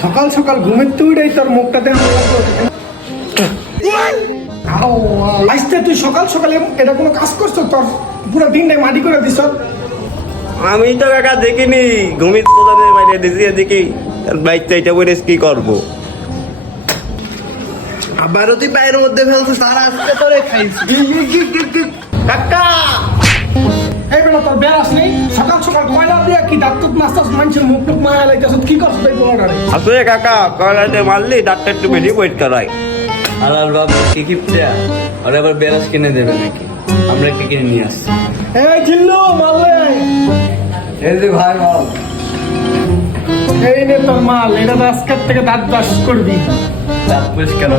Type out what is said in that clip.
সকাল সকাল ঘুমের তুইটাই তোর মুখটাতে আমার লাগল। আও, আজকে তুই সকাল সকালে এটা কোনো কাজ করছ? তোর পুরো দিনটাই মাটি করে দিছ। আমি তো কাকা দেখিনি। ঘুমিত দিছি দেখি। বাইকটা এটা করে কি করব? আবারও তুই পায়ের মধ্যে ফেলছিস তার আজকে তোরে খাইছি। কাকা! এই বেলা তোর বেরাস নেই সকাল সকাল কয়লা দিয়ে কি ডাক্তার মাস্টার মানুষের মুখ টুক মায়া লাইতেছ কি করছ তাই তোমার আসলে কাকা কয়লাতে মারলি ডাক্তার একটু ওয়েট করাই আলাল বাবু কি কিপটা? আর আবার বেরাস কিনে দেবে নাকি? আমরা কি কিনে নিয়ে আসছি? এই জিল্লু মারলে। এই যে ভাই বল এই নে তোর মাল এটা আজকের থেকে দাঁত ব্রাশ করবি। দাঁত পরিষ্কার